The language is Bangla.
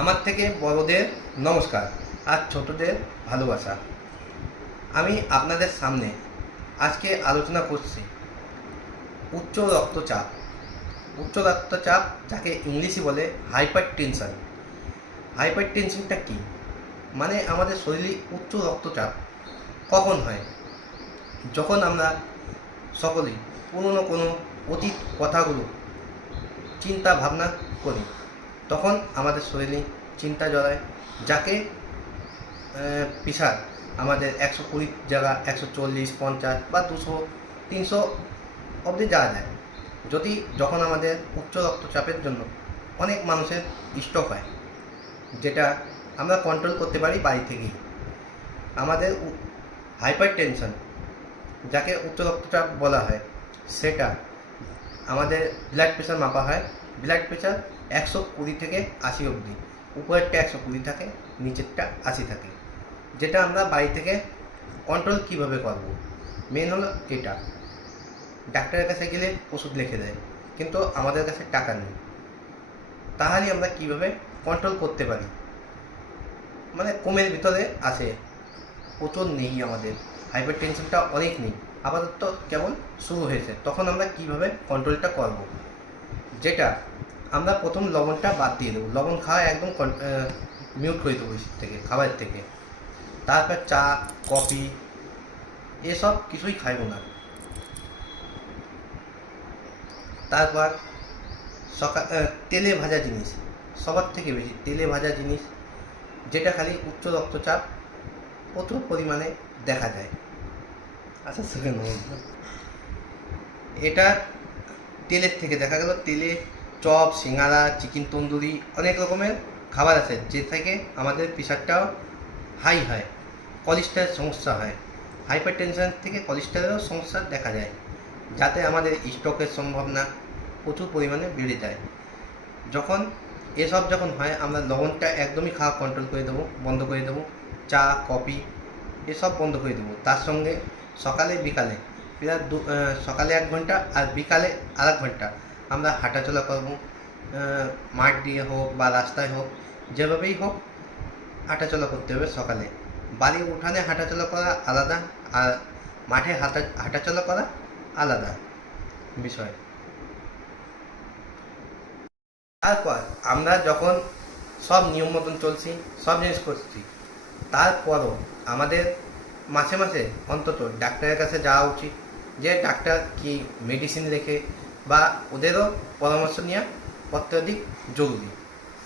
আমার থেকে বড়দের নমস্কার আর ছোটদের ভালোবাসা। আমি আপনাদের সামনে আজকে আলোচনা করছি উচ্চ রক্তচাপ। উচ্চ রক্তচাপ যাকে ইংলিশে বলে হাইপার টেনশন। হাইপার টেনশনটা কী? মানে আমাদের শরীরে উচ্চ রক্তচাপ কখন হয়? যখন আমরা সকলেই পুরনো কোনো অতীত কথাগুলো চিন্তা ভাবনা করি, তখন আমাদের শরীরে চিন্তা জড়ায়, যাকে প্রেশার আমাদের 120 জায়গা 140, 50 বা 200, 300 অবধি যাওয়া যায়। যখন আমাদের উচ্চ রক্তচাপের জন্য অনেক মানুষের স্ট্রোক হয়, যেটা আমরা কন্ট্রোল করতে পারি বাড়ি থেকেই। আমাদের হাইপার টেনশন যাকে উচ্চ রক্তচাপ বলা হয়, সেটা আমাদের ব্লাড প্রেশার মাপা হয়। ব্লাড প্রেশার 120 থেকে 80 অবধি, উপরেরটা 120 থাকে, নিচেরটা 80 থাকে। যেটা আমরা বাড়ি থেকে কন্ট্রোল কিভাবে করব, মেন হলো এটা। ডাক্তারের কাছে গেলে ওষুধ লিখে দেয়, কিন্তু আমাদের কাছে টাকা নেই। তাহলে আমরা কিভাবে কন্ট্রোল করতে পারি? মানে কমের ভিতরে আছে, প্রচুর নেই। আমাদের হাইপার টেনশনটা অনেক নেই, আপাতত কেবল শুরু হয়েছে। তখন আমরা কিভাবে কন্ট্রোলটা করব? যেটা আমরা প্রথম লবণটা বাদ দিয়ে দেবো। লবণ খাওয়া একদম মিউট করে দেবো থেকে, খাবারের থেকে। তারপর চা, কফি এসব কিছুই খাইব না। তারপর তেলে ভাজা জিনিস, সবার থেকে বেশি তেলে ভাজা জিনিস, যেটা খালি উচ্চ রক্তচাপ প্রচুর পরিমাণে দেখা যায়। আচ্ছা সেকেন্ড, এটা তেলের থেকে দেখা গেল। তেলে চপ, সিঙ্গারা, চিকেন তন্দুরি, অনেক রকমের খাবার আছে, যে থেকে আমাদের প্রেশারটাও হাই হয়, কোলেস্টেরল সমস্যা হয়। হাইপার টেনশন থেকে কোলেস্টেরলেরও সমস্যা দেখা যায়, যাতে আমাদের স্ট্রোকের সম্ভাবনা প্রচুর পরিমাণে বেড়ে যায়। যখন হয়, আমরা লবণটা একদমই খাওয়া কন্ট্রোল করে দেবো, বন্ধ করে দেবো। চা, কফি এসব বন্ধ করে দেবো। তার সঙ্গে সকালে বিকালে প্রায় সকালে 1 ঘন্টা আর বিকালে আর 1 ঘন্টা আমরা হাঁটাচলা করবো। মাঠ দিয়ে হোক বা রাস্তায় হোক, যেভাবেই হোক হাঁটাচলা করতে হবে সকালে। বাড়ির উঠানে হাঁটাচলা করা আলাদা, আর মাঠে হাঁটাচলা করা আলাদা বিষয়। তারপর আমরা যখন সব নিয়ম মতন চলছি, সব জিনিস করছি, তারপরও আমাদের মাসে মাসে অন্তত ডাক্তারের কাছে যাওয়া উচিত। যে ডাক্তার কি মেডিসিন লেখে বা ওদেরও পরামর্শ নেওয়া অত্যধিক জরুরি।